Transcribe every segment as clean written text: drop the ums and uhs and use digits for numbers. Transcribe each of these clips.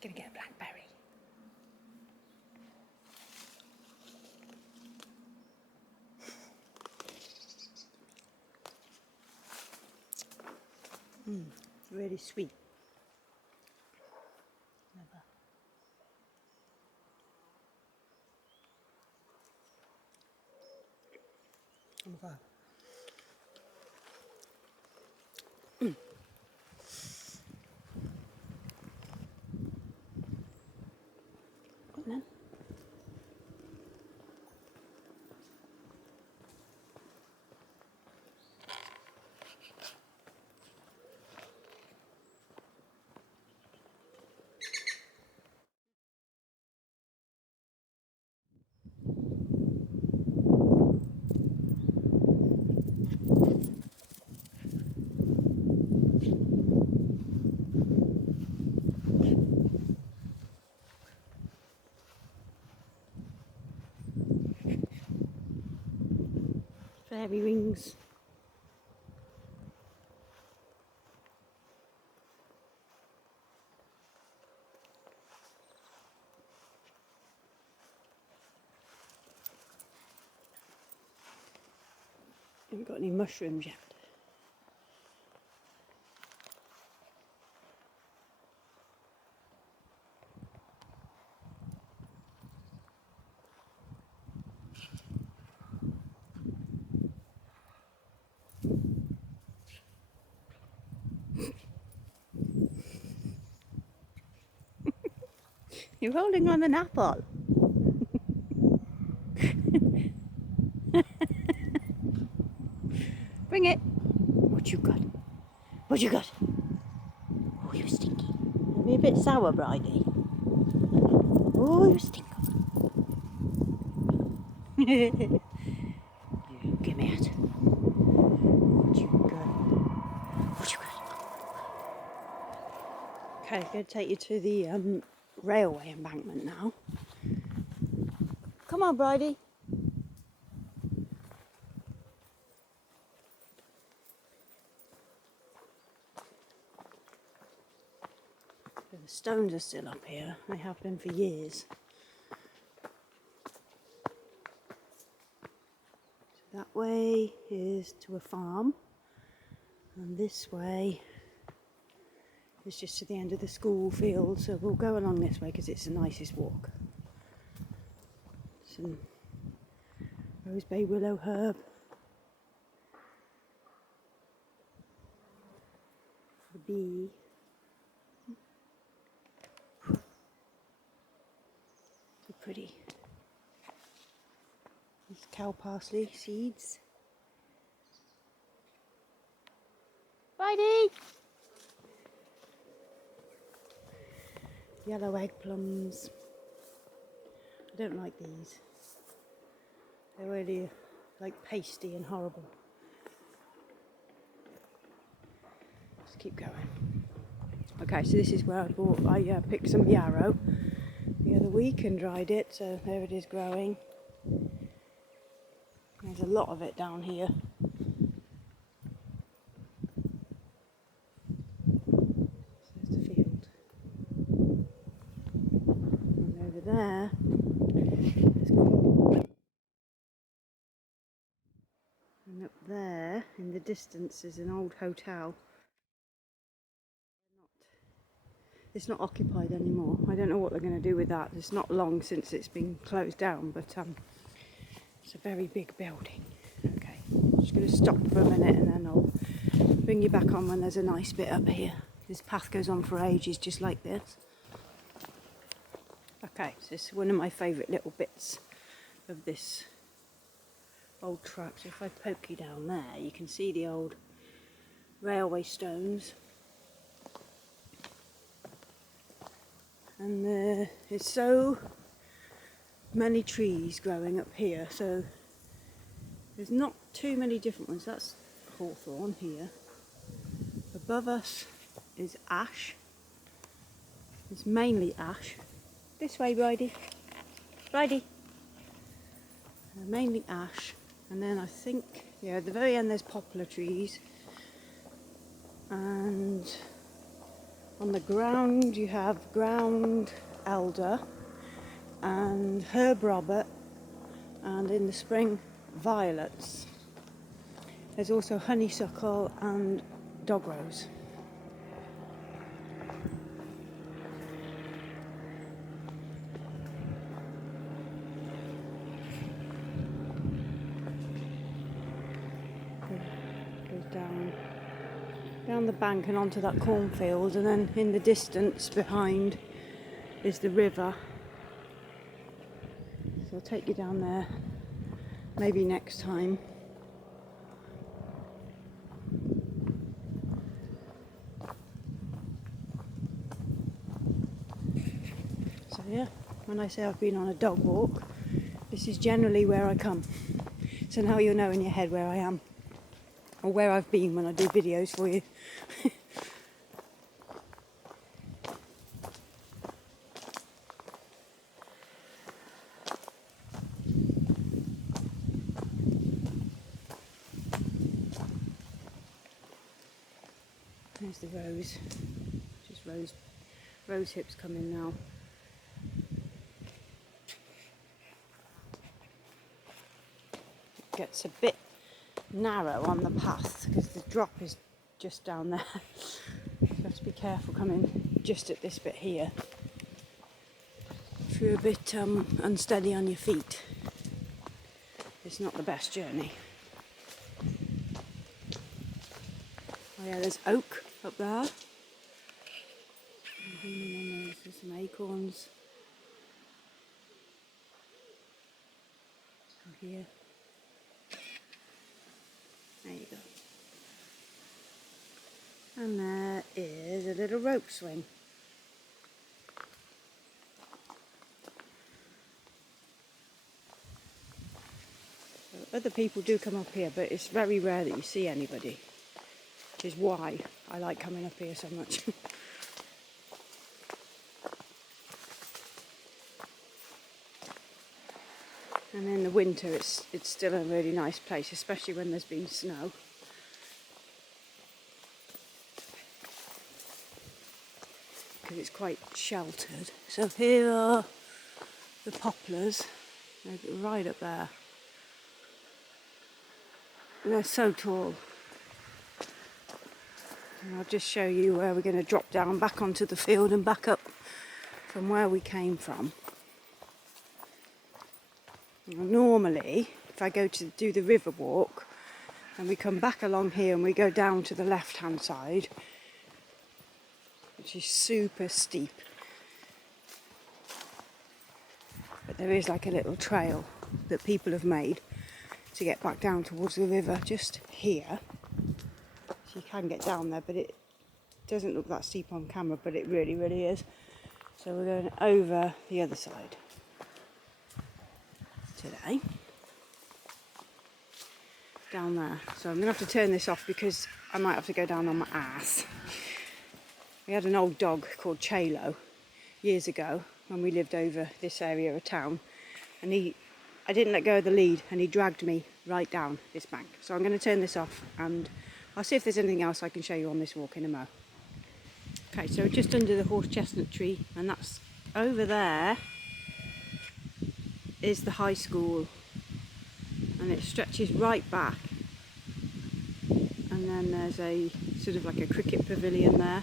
She's going to get a blackberry. Really sweet. Oh my God. Come on then. Fairy rings. Haven't got any mushrooms yet. You're holding on an apple. Bring it. What you got? What you got? Oh, you stinky. Maybe a bit sour, Bridie. Oh, you stink. You give me it. What you got? What you got? Okay, I'm going to take you to the railway embankment now. Come on, Bridie. The stones are still up here. They have been for years. So that way is to a farm, and this way is just to the end of the school field. So we'll go along this way because it's the nicest walk. Some rose bay willow herb. The bee. So pretty. These cow parsley seeds. Bridie! Yellow egg plums. I don't like these. They're really like pasty and horrible. Just keep going. Okay, so this is where I picked some yarrow the other week and dried it, so there it is growing. There's a lot of it down here. So there's the field. And over there, and up there in the distance is an old hotel. It's not occupied anymore. I don't know what they're going to do with that. It's not long since it's been closed down, but it's a very big building. Okay, I'm just going to stop for a minute and then I'll bring you back on when there's a nice bit up here. This path goes on for ages, just like this. Okay, so this is one of my favourite little bits of this old track. So if I poke you down there, you can see the old railway stones. And there's so many trees growing up here, so there's not too many different ones. That's hawthorn here. Above us is ash. It's mainly ash. This way, Bridie. Bridie. Mainly ash. And then I think, yeah, at the very end there's poplar trees. And On the ground you have ground elder and herb robert, and in the spring violets. There's also honeysuckle and dog rose. Goes down the bank and onto that cornfield, and then in the distance behind is the river. So I'll take you down there maybe next time. So yeah, when I say I've been on a dog walk, this is generally where I come. So now you'll know in your head where I am, or where I've been when I do videos for you. There's the rose, just rose hips coming now. It gets a bit narrow on the path because the drop is just down there. You have to be careful coming just at this bit here. If you're a bit unsteady on your feet, it's not the best journey. Oh yeah, there's oak up there. And then there's some acorns. Over here. There you go. And there is a little rope swing. So other people do come up here, but it's very rare that you see anybody, which is why I like coming up here so much. And in the winter it's still a really nice place, especially when there's been snow. Because it's quite sheltered. So here are the poplars. They're right up there. And they're so tall. And I'll just show you where we're going to drop down back onto the field and back up from where we came from. Normally, if I go to do the river walk and we come back along here and we go down to the left hand side, which is super steep, but there is like a little trail that people have made to get back down towards the river just here. So you can get down there, but it doesn't look that steep on camera, but it really, really is. So we're going over the other side today, down there. So I'm going to have to turn this off because I might have to go down on my ass. We had an old dog called Chalo years ago when we lived over this area of town, and I didn't let go of the lead and he dragged me right down this bank. So I'm going to turn this off and I'll see if there's anything else I can show you on this walk in a mo. Okay, so just under the horse chestnut tree, and that's over there is the high school, and it stretches right back, and then there's a sort of like a cricket pavilion there,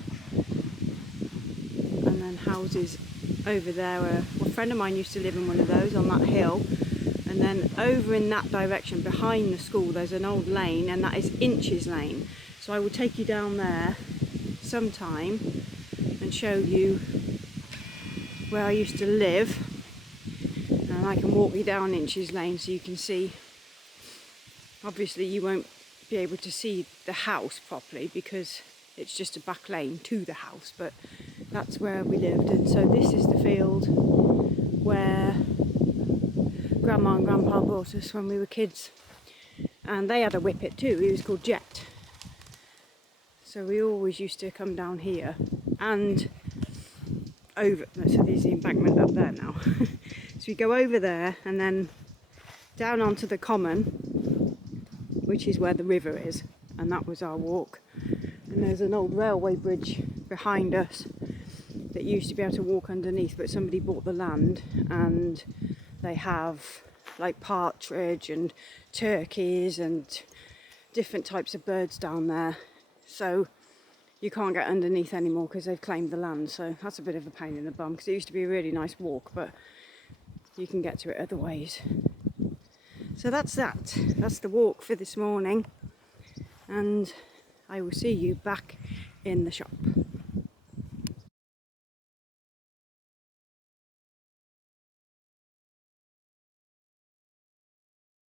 and then houses over there where a friend of mine used to live in one of those on that hill. And then over in that direction behind the school there's an old lane, and that is Inches Lane. So I will take you down there sometime and show you where I used to live, and I can walk you down Inches Lane so you can see. Obviously you won't be able to see the house properly because it's just a back lane to the house, but that's where we lived. And so this is the field where Grandma and Grandpa brought us when we were kids, and they had a whippet too. He was called Jet. So we always used to come down here and over. So there's the embankment up there now. So we go over there and then down onto the common, which is where the river is, and that was our walk. And there's an old railway bridge behind us that used to be able to walk underneath, but somebody bought the land and they have like partridge and turkeys and different types of birds down there, so you can't get underneath anymore because they've claimed the land. So that's a bit of a pain in the bum, because it used to be a really nice walk, but you can get to it other ways. So that's the walk for this morning, and I will see you back in the shop.